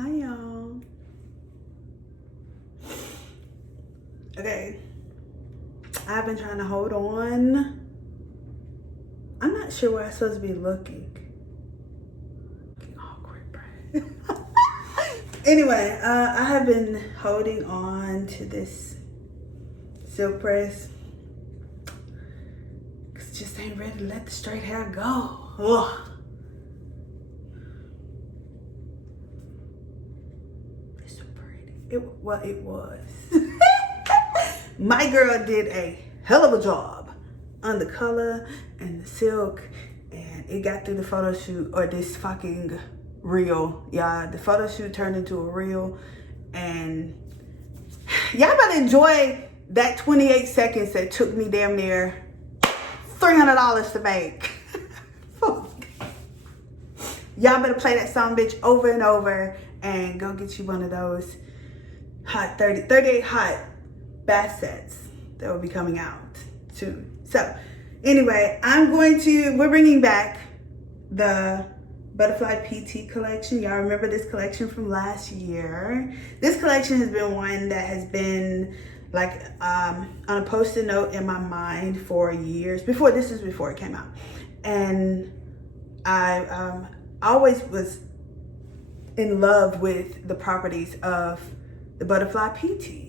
Hi y'all. Okay, I've been trying to hold on. I'm not sure where I'm supposed to be looking. Awkward, bruh. Anyway, I have been holding on to this silk press. Cause just ain't ready to let the straight hair go. Ugh. It's so pretty. It was. My girl did a hell of a job on the color and the silk, and it got through the photo shoot, or this fucking reel. Yeah, the photo shoot turned into a reel, and y'all better enjoy that 28 seconds that took me damn near $300 to make. Y'all better play that song bitch over and over and go get you one of those hot 38 hot bath sets that will be coming out soon. So anyway, we're bringing back the Butterfly PT collection. Y'all remember this collection from last year. This collection has been one that has been like on a post-it note in my mind for years. Before it came out. And I always was in love with the properties of the Butterfly PT.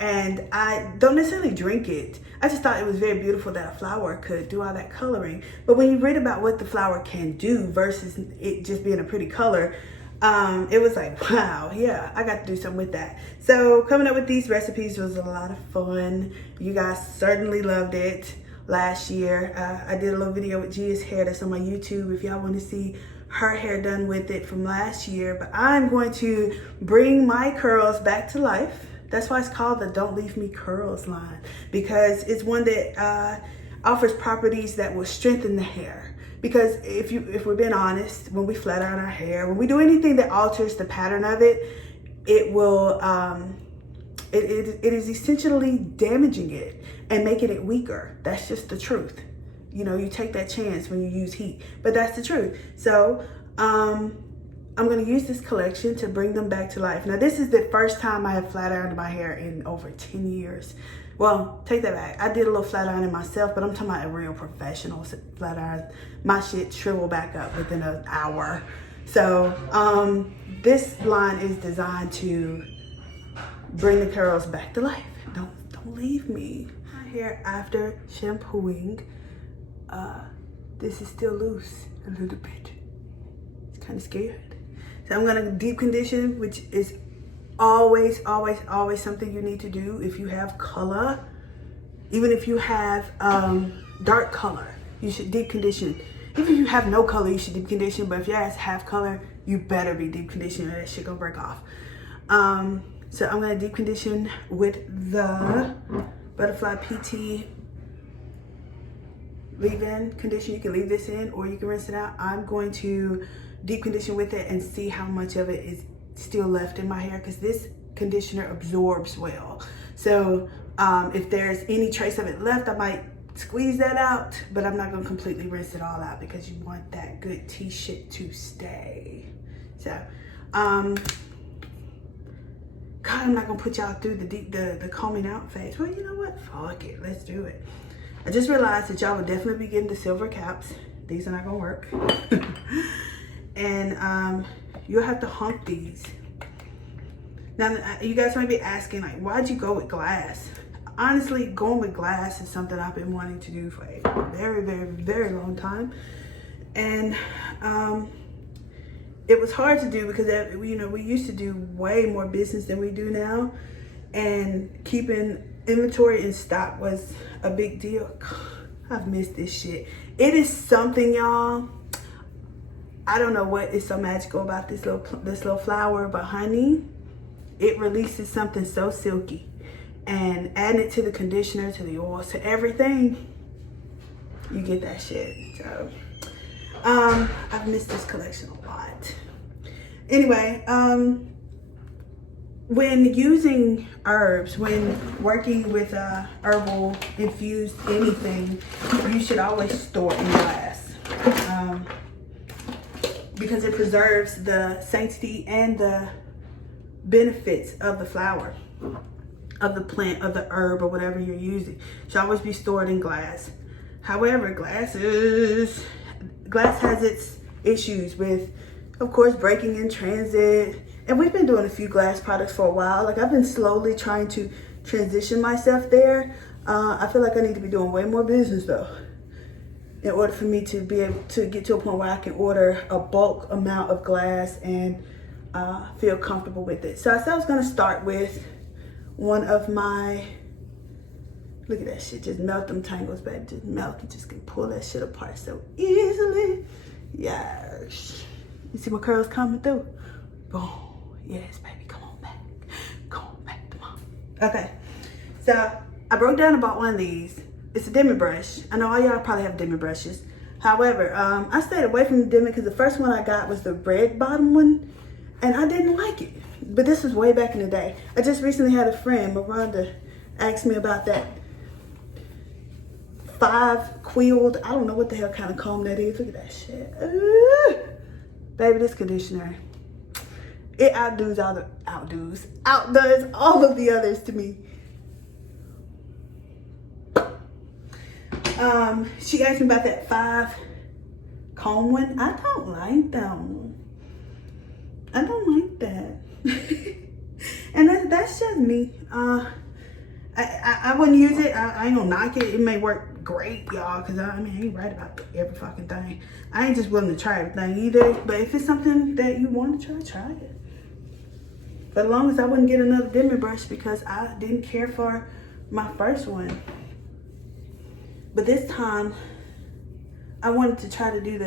And I don't necessarily drink it. I just thought it was very beautiful that a flower could do all that coloring. But when you read about what the flower can do versus it just being a pretty color, it was like, wow, yeah, I got to do something with that. So coming up with these recipes was a lot of fun. You guys certainly loved it last year. I did a little video with Gia's hair that's on my YouTube if y'all want to see her hair done with it from last year. But I'm going to bring my curls back to life. That's why it's called the Don't Leave Me Curls line, because it's one that offers properties that will strengthen the hair. Because if we're being honest, when we flat iron our hair, when we do anything that alters the pattern of it, it will it is essentially damaging it and making it weaker. That's just the truth. You know, you take that chance when you use heat, but that's the truth. So I'm going to use this collection to bring them back to life. Now, this is the first time I have flat ironed my hair in over 10 years. Well, take that back. I did a little flat ironing myself, but I'm talking about a real professional flat iron. My shit shriveled back up within an hour. So this line is designed to bring the curls back to life. Don't leave me. My hair after shampooing, this is still loose a little bit. It's kind of scared. So I'm gonna deep condition, which is always something you need to do if you have color. Even if you have dark color, you should deep condition. Even if you have no color, you should deep condition. But if your ass have color, you better be deep conditioned or that shit gonna break off. So I'm gonna deep condition with the Butterfly PT leave-in conditioner. You can leave this in or you can rinse it out. I'm going to deep condition with it and see how much of it is still left in my hair, because this conditioner absorbs well. So if there's any trace of it left, I might squeeze that out, but I'm not gonna completely rinse it all out because you want that good tea shit to stay. So God, I'm not gonna put y'all through the combing out phase. Well, you know what, fuck it, let's do it. I just realized that y'all would definitely be getting the silver caps. These are not gonna work. And you'll have to hump these. Now, you guys might be asking, like, why'd you go with glass? Honestly, going with glass is something I've been wanting to do for a very long time. And it was hard to do because, you know, we used to do way more business than we do now. And keeping inventory in stock was a big deal. I've missed this shit. It is something, y'all. I don't know what is so magical about this little flower, but honey, it releases something so silky. And adding it to the conditioner, to the oils, to everything, you get that shit. So I've missed this collection a lot. Anyway, when using herbs, when working with herbal infused anything, you should always store in glass. because it preserves the sanctity and the benefits of the flower, of the plant, of the herb, or whatever you're using. Should always be stored in glass. However, glass has its issues with, of course, breaking in transit. And we've been doing a few glass products for a while. Like, I've been slowly trying to transition myself there. I feel like I need to be doing way more business though, in order for me to be able to get to a point where I can order a bulk amount of glass and feel comfortable with it. So I said I was gonna start with one of my, look at that shit, just melt them tangles, baby, just melt. You just can pull that shit apart so easily. Yes. You see my curls coming through? Boom. Yes, baby, come on back. Come on back to mom. Okay, so I broke down and bought one of these. It's a demi brush. I know all y'all probably have demi brushes. However, I stayed away from the demi because the first one I got was the red bottom one, and I didn't like it. But this was way back in the day. I just recently had a friend, Miranda, ask me about that 5 quilled, I don't know what the hell kind of comb that is. Look at that shit. Baby, this conditioner, it outdoes all of the others to me. She asked me about that 5 comb one. I don't like that one. I don't like that. And that's just me. I wouldn't use it. I ain't gonna knock it. It may work great, y'all, because I mean, I ain't right about every fucking thing. I ain't just willing to try everything either. But if it's something that you want to try it. But as long as I wouldn't get another demi brush because I didn't care for my first one. But this time, I wanted to try to do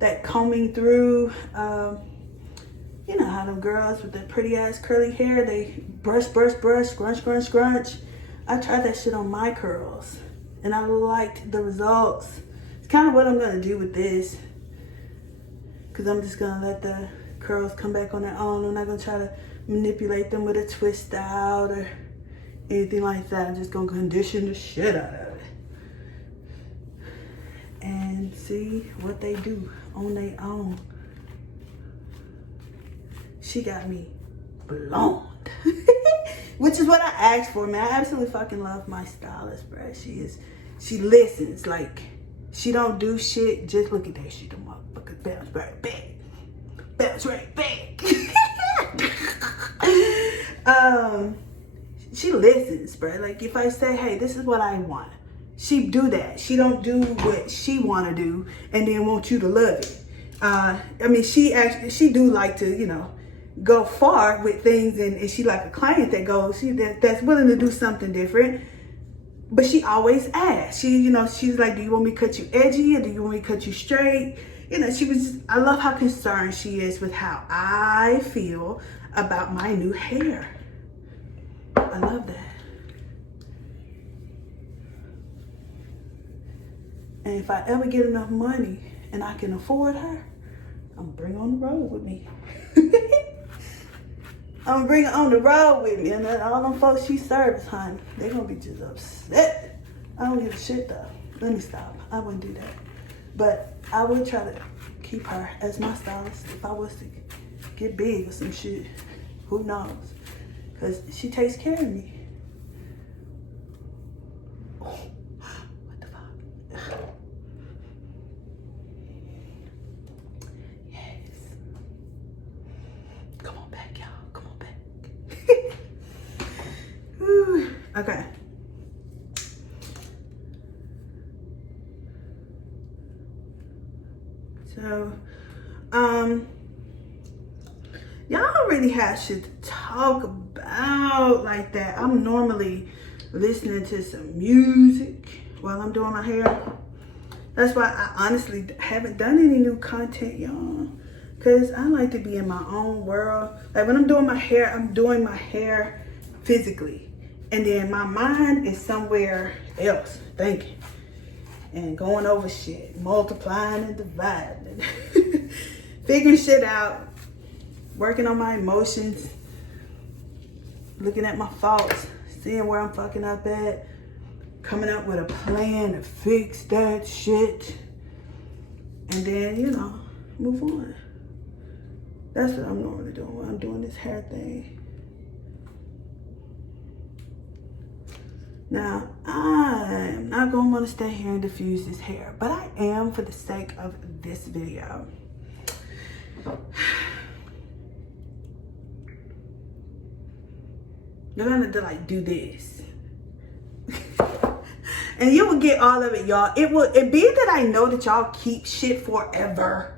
that combing through. You know how them girls with the pretty ass curly hair, they brush, scrunch. I tried that shit on my curls and I liked the results. It's kind of what I'm gonna do with this, because I'm just gonna let the curls come back on their own. I'm not gonna try to manipulate them with a twist out or anything like that. I'm just gonna condition the shit out of it and see what they do on their own. She got me blonde, which is what I asked for, man. I absolutely fucking love my stylist, bruh. She listens. Like, she don't do shit. Just look at that shit, the motherfucker bounce right back. Bounce right back. She listens, bruh. Like, if I say, hey, this is what I want, she do that. She don't do what she want to do and then want you to love it. I mean, she do like to, you know, go far with things, and she like a client that goes, that's willing to do something different. But she always asks. She's like, do you want me to cut you edgy or do you want me to cut you straight? You know, I love how concerned she is with how I feel about my new hair. I love that. And if I ever get enough money and I can afford her, I'm gonna bring her on the road with me. I'm gonna bring her on the road with me, and all them folks she serves, honey, they're gonna be just upset. I don't give a shit though. Let me stop. I wouldn't do that. But I would try to keep her as my stylist if I was to get big or some shit. Who knows? Because she takes care of me. Oh, what the fuck? Okay. So, y'all don't really have shit to talk about like that. I'm normally listening to some music while I'm doing my hair. That's why I honestly haven't done any new content, y'all. Because I like to be in my own world. Like when I'm doing my hair, I'm doing my hair physically. And then my mind is somewhere else, thinking and going over shit, multiplying and dividing, figuring shit out, working on my emotions, looking at my faults, seeing where I'm fucking up at, coming up with a plan to fix that shit, and then, you know, move on. That's what I'm normally doing when I'm doing this hair thing. Now, I'm not gonna wanna stay here and diffuse this hair, but I am for the sake of this video. You're gonna like do this. And you will get all of it, y'all. It be that I know that y'all keep shit forever.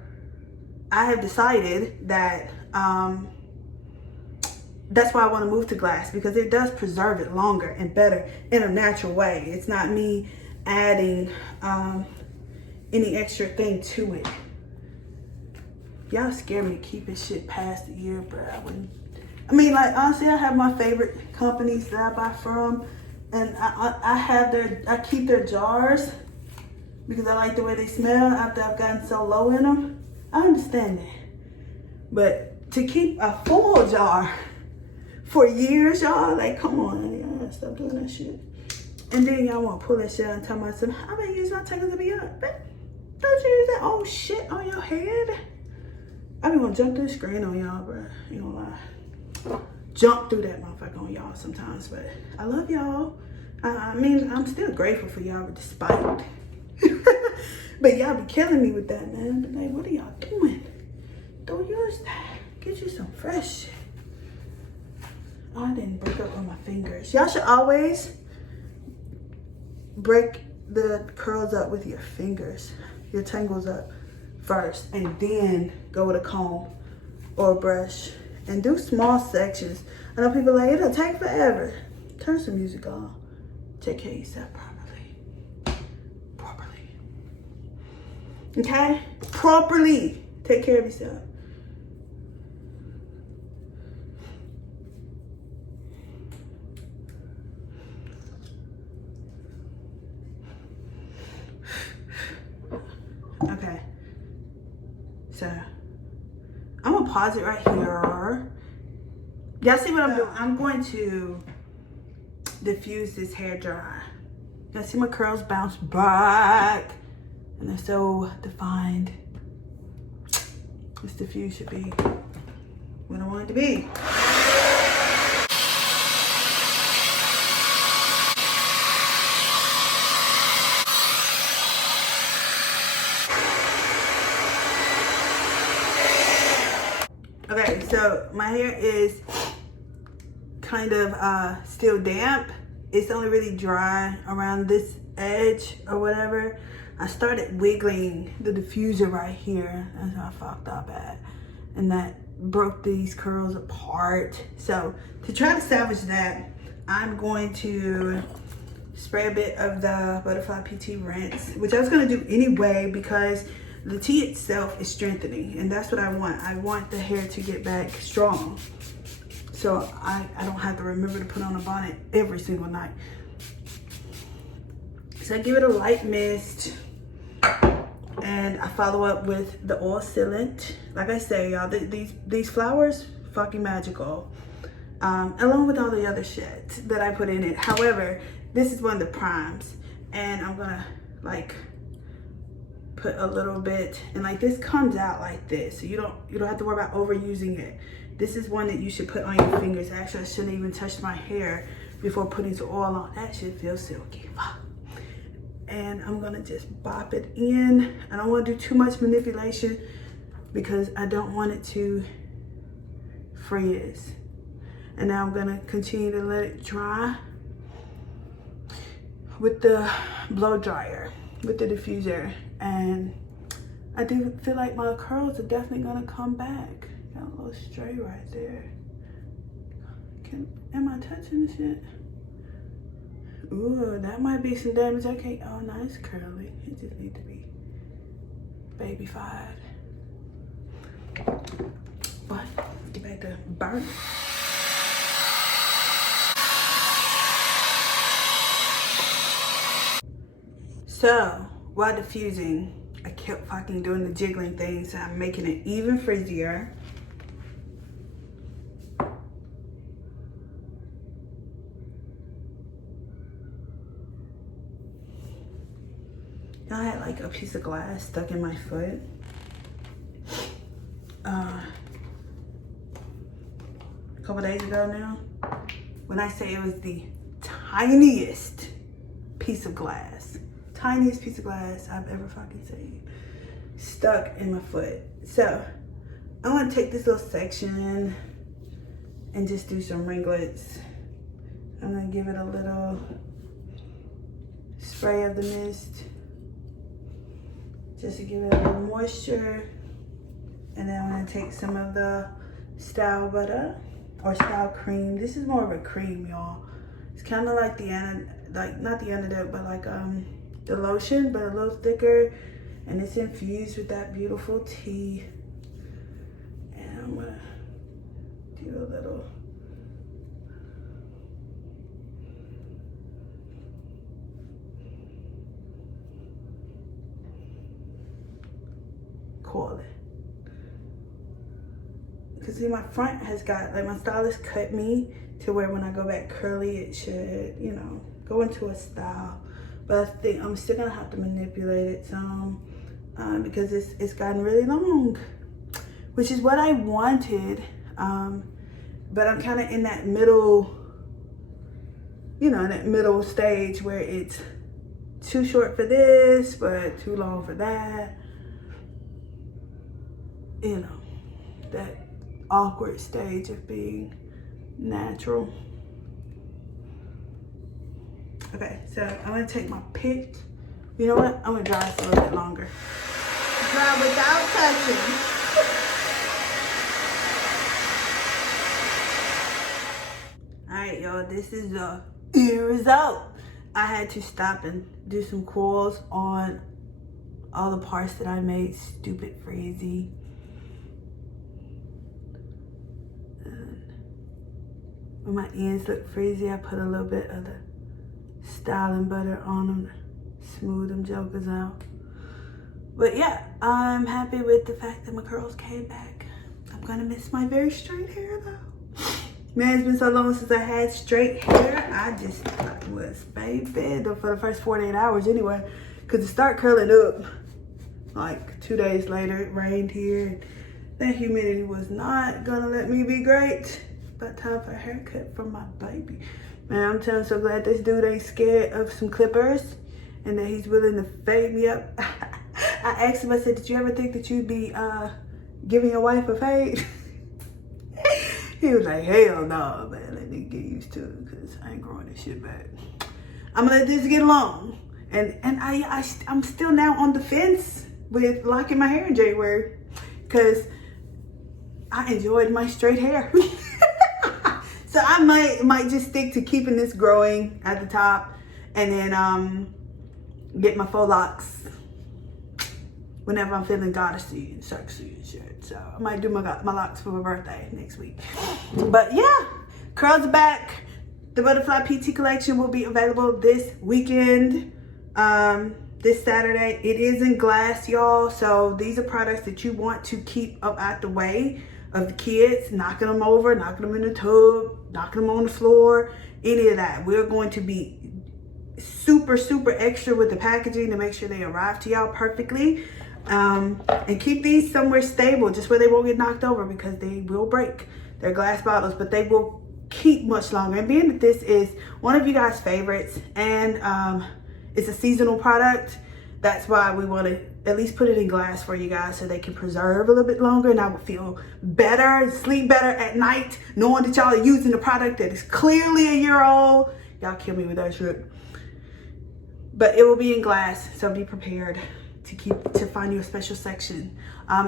I have decided that that's why I want to move to glass, because it does preserve it longer and better in a natural way. It's not me adding any extra thing to it. Y'all scare me keeping shit past a year, but I mean, like, honestly, I have my favorite companies that I buy from, and I keep their jars because I like the way they smell after I've gotten so low in them. I understand that. But to keep a full jar for years, y'all, like, come on, y'all, stop doing that shit. And then y'all want to pull that shit out and tell myself, I'm going to use my Tangles to be up. But don't you use that old shit on your head. I be want to jump through the screen on y'all, bro. You know lie. Jump through that motherfucker on y'all sometimes, but I love y'all. I mean, I'm still grateful for y'all despite. But y'all be killing me with that, man. But like, what are y'all doing? Don't use that. Get you some fresh shit. Oh, I didn't break up on my fingers. Y'all should always break the curls up with your fingers, your tangles up first, and then go with a comb or a brush and do small sections. I know people are like, it'll take forever. Turn some music on. Take care of yourself properly. Okay? Properly. Take care of yourself. Okay, so I'm gonna pause it right here. Y'all see what I'm doing? I'm going to diffuse this hair dry. Y'all see my curls bounce back and they're so defined. This diffuse should be what I want it to be. Okay, so my hair is kind of still damp. It's only really dry around this edge or whatever. I started wiggling the diffuser right here. That's how I fucked up at. And that broke these curls apart. So to try to salvage that, I'm going to spray a bit of the Butterfly PT Rinse, which I was gonna do anyway because the tea itself is strengthening, and that's what I want. I want the hair to get back strong, so I don't have to remember to put on a bonnet every single night. So I give it a light mist, and I follow up with the oil sealant. Like I say, y'all, these flowers, fucking magical, along with all the other shit that I put in it. However, this is one of the primes, and I'm gonna like put a little bit, and like this comes out like this, so you don't have to worry about overusing it. This is one that you should put on your fingers. Actually, I shouldn't even touch my hair before putting some oil on. That shit feels silky. And I'm gonna just bop it in. I don't want to do too much manipulation because I don't want it to frizz. And now I'm gonna continue to let it dry with the blow dryer, with the diffuser. And I do feel like my curls are definitely gonna come back. Got a little stray right there. Am I touching this shit? Ooh, that might be some damage. Okay, oh, nice curly. It just needs to be baby-fied. But get back to burn. So while diffusing, I kept fucking doing the jiggling thing, so I'm making it even frizzier. I had like a piece of glass stuck in my foot. couple days ago now. When I say it was the tiniest piece of glass I've ever fucking seen, stuck in my foot. So I'm gonna take this little section and just do some ringlets. I'm gonna give it a little spray of the mist just to give it a little moisture. And then I'm gonna take some of the style butter or style cream. This is more of a cream, y'all. It's kind of like not the antidote, but like the lotion, but a little thicker. And it's infused with that beautiful tea. And I'm gonna do a little coil it. Because see, my front has got, like, my stylist cut me to where when I go back curly, it should, you know, go into a style. But I think I'm still gonna have to manipulate it some because it's gotten really long, which is what I wanted. But I'm kind of in that middle, you know, that middle stage where it's too short for this, but too long for that. You know, that awkward stage of being natural. Okay, so I'm gonna take my pick. You know what? I'm gonna dry this a little bit longer. Dry without touching. Alright, y'all, this is the end result. I had to stop and do some coils on all the parts that I made stupid frizzy. When my ends look frizzy, I put a little bit of the styling butter on them to smooth them jokers out. But yeah, I'm happy with the fact that my curls came back. I'm gonna miss my very straight hair though. Man, it's been so long since I had straight hair. I was baby for the first 48 hours anyway, because it started curling up like 2 days later. It rained here and that humidity was not gonna let me be great. About time for a haircut from my baby. Man, I'm telling you, so glad this dude ain't scared of some clippers and that he's willing to fade me up. I asked him, I said, did you ever think that you'd be giving your wife a fade? He was like, hell no, man. Let me get used to it because I ain't growing this shit back. I'm gonna let this get long. And I'm still now on the fence with locking my hair in January because I enjoyed my straight hair. So I might just stick to keeping this growing at the top and then get my faux locks whenever I'm feeling goddessy and sexy and shit. So I might do my locks for my birthday next week. But yeah, curls are back. The Butterfly PT collection will be available this weekend, this Saturday. It is in glass, y'all. So these are products that you want to keep up out the way of the kids, knocking them over, knocking them in the tub, knocking them on the floor, any of that. We're going to be super, super extra with the packaging to make sure they arrive to y'all perfectly. And keep these somewhere stable, just where they won't get knocked over because they will break. They're glass bottles, but they will keep much longer. And being that this is one of you guys' favorites and it's a seasonal product, that's why we want to at least put it in glass for you guys so they can preserve a little bit longer and I will feel better and sleep better at night knowing that y'all are using a product that is clearly a year old. Y'all kill me with that shit. But it will be in glass, so be prepared to find you a special section.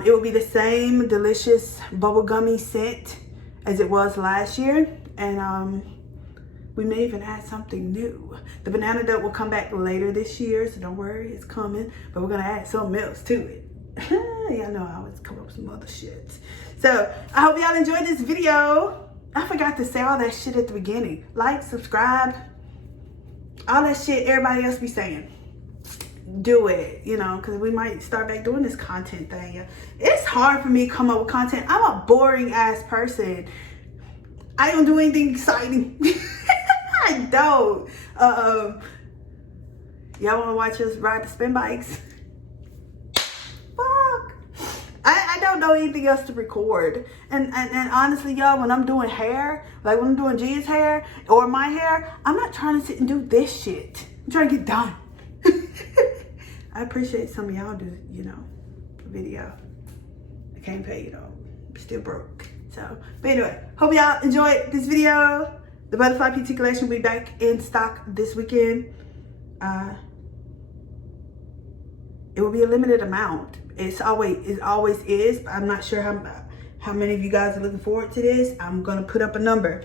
It will be the same delicious bubblegummy scent as it was last year, and we may even add something new. The banana dope will come back later this year, so don't worry, it's coming. But we're gonna add something else to it. Y'all know I always come up with some other shit. So I hope y'all enjoyed this video. I forgot to say all that shit at the beginning. Like, subscribe, all that shit everybody else be saying. Do it, you know, because we might start back doing this content thing. It's hard for me to come up with content. I'm a boring ass person. I don't do anything exciting. I don't. Y'all want to watch us ride the spin bikes? Fuck. I don't know anything else to record. And honestly, y'all, when I'm doing hair, like when I'm doing Gia's hair or my hair, I'm not trying to sit and do this shit. I'm trying to get done. I appreciate some of y'all do, you know, video. I can't pay, you know, I'm still broke. So, but anyway, hope y'all enjoyed this video. The Butterfly PT collection will be back in stock this weekend. It will be a limited amount. It always is. But I'm not sure how many of you guys are looking forward to this. I'm gonna put up a number,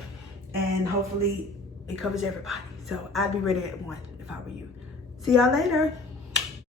and hopefully it covers everybody. So I'd be ready at 1 if I were you. See y'all later.